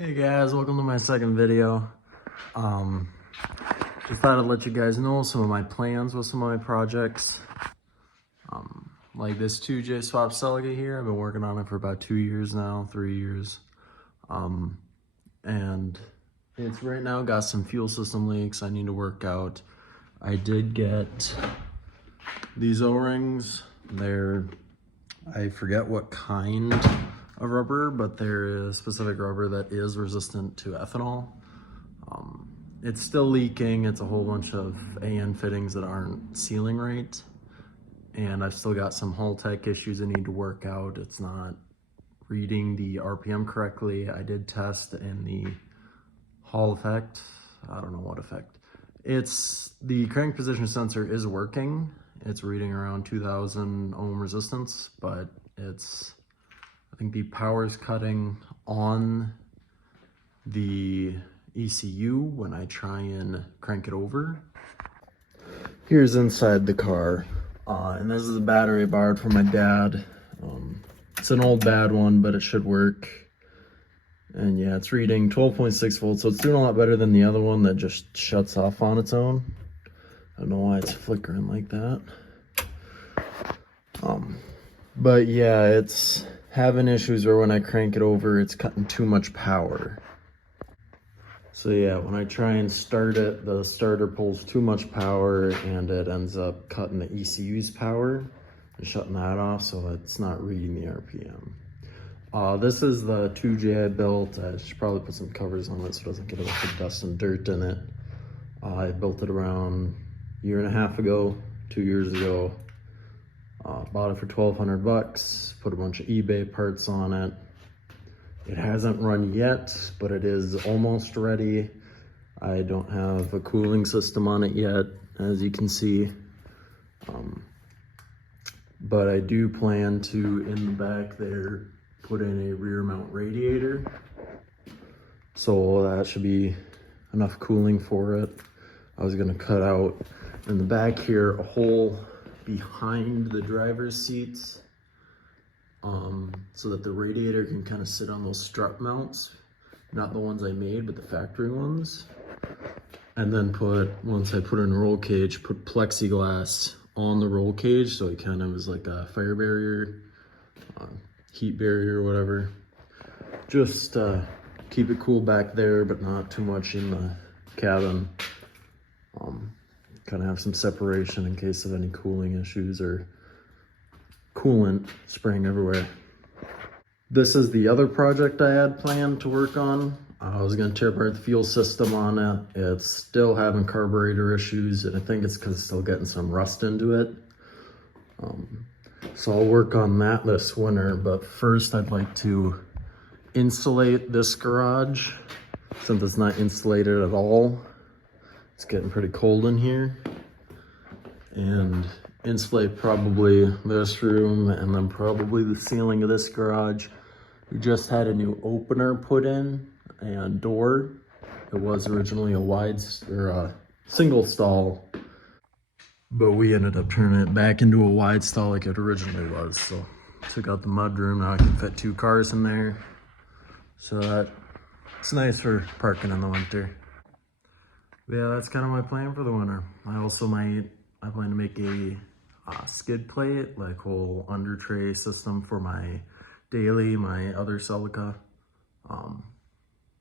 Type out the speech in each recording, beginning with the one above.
Hey guys, welcome to my second video. Just thought I'd let you guys know some of my plans with some of my projects. Like this 2J swap celica here, I've been working on it for about 2 years now, 3 years. And it's right now got some fuel system leaks I need to work out. I did get these O-rings. I forget what kind of rubber, but there is specific rubber that is resistant to ethanol. It's still leaking. It's a whole bunch of AN fittings that aren't sealing right. And I've still got some hull tech issues I need to work out. It's not reading the RPM correctly. I did test in the Hall effect. I don't know what effect. It's the crank position sensor is working. It's reading around 2000 ohm resistance, but I think the power's cutting on the ECU when I try and crank it over. Here's inside the car, and this is a battery I borrowed from my dad. It's an old bad one, but it should work. And yeah, it's reading 12.6 volts, so it's doing a lot better than the other one that just shuts off on its own. I don't know why it's flickering like that. But yeah, it's having issues where when I crank it over, it's cutting too much power. So yeah, when I try and start it, the starter pulls too much power and it ends up cutting the ECU's power and shutting that off, so it's not reading the RPM. This is the 2J I built. I should probably put some covers on it so it doesn't get a bunch of dust and dirt in it. I built it around a year and a half ago, 2 years ago. Bought it for $1,200, put a bunch of eBay parts on it. It hasn't run yet, but it is almost ready. I don't have a cooling system on it yet, as you can see. But I do plan to, in the back there, put in a rear mount radiator. So that should be enough cooling for it. I was gonna cut out in the back here a hole behind the driver's seats, so that the radiator can kind of sit on those strut mounts, not the ones I made, but the factory ones. And then once I put in a roll cage, put plexiglass on the roll cage, so it kind of is like a fire barrier, heat barrier, whatever. Just keep it cool back there, but not too much in the cabin. Kind of have some separation in case of any cooling issues or coolant spraying everywhere. This is the other project I had planned to work on. I was going to tear apart the fuel system on it. It's still having carburetor issues, and I think it's because it's still getting some rust into it. So I'll work on that this winter, but first I'd like to insulate this garage since it's not insulated at all. It's getting pretty cold in here. And insulate probably this room and then probably the ceiling of this garage. We just had a new opener put in and door. It was originally a single stall, but we ended up turning it back into a wide stall like it originally was. So took out the mudroom. Now I can fit 2 cars in there. So it's nice for parking in the winter. But yeah, that's kind of my plan for the winter. I plan to make a skid plate, like whole under tray system for my daily, my other celica.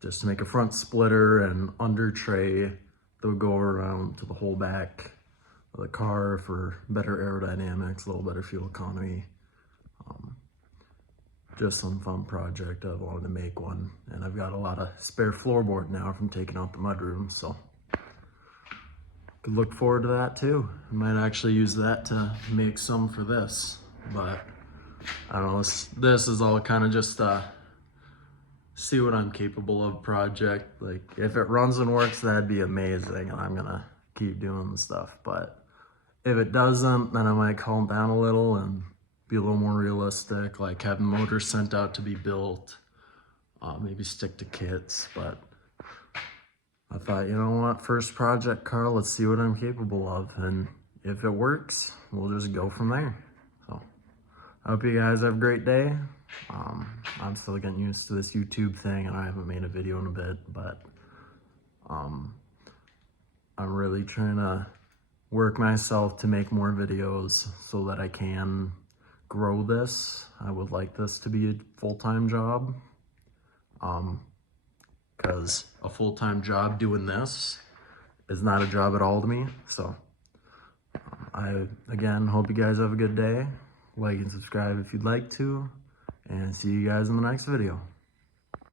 Just to make a front splitter and under tray that would go around to the whole back of the car for better aerodynamics, a little better fuel economy. Just some fun project. I wanted to make one, and I've got a lot of spare floorboard now from taking out the mudroom, so could look forward to that too. I might actually use that to make some for this, but I don't know, this is all kind of just see what I'm capable of project. Like if it runs and works, that'd be amazing, and I'm gonna keep doing the stuff. But if it doesn't, then I might calm down a little and be a little more realistic, like have motors sent out to be built, maybe stick to kits. But I thought, you know what, first project, Carl, let's see what I'm capable of. And if it works, we'll just go from there. So I hope you guys have a great day. I'm still getting used to this YouTube thing, and I haven't made a video in a bit, but I'm really trying to work myself to make more videos so that I can grow this. I would like this to be a full-time job, because a full-time job doing this is not a job at all to me. So I, again, hope you guys have a good day. Like and subscribe if you'd like to, and see you guys in the next video.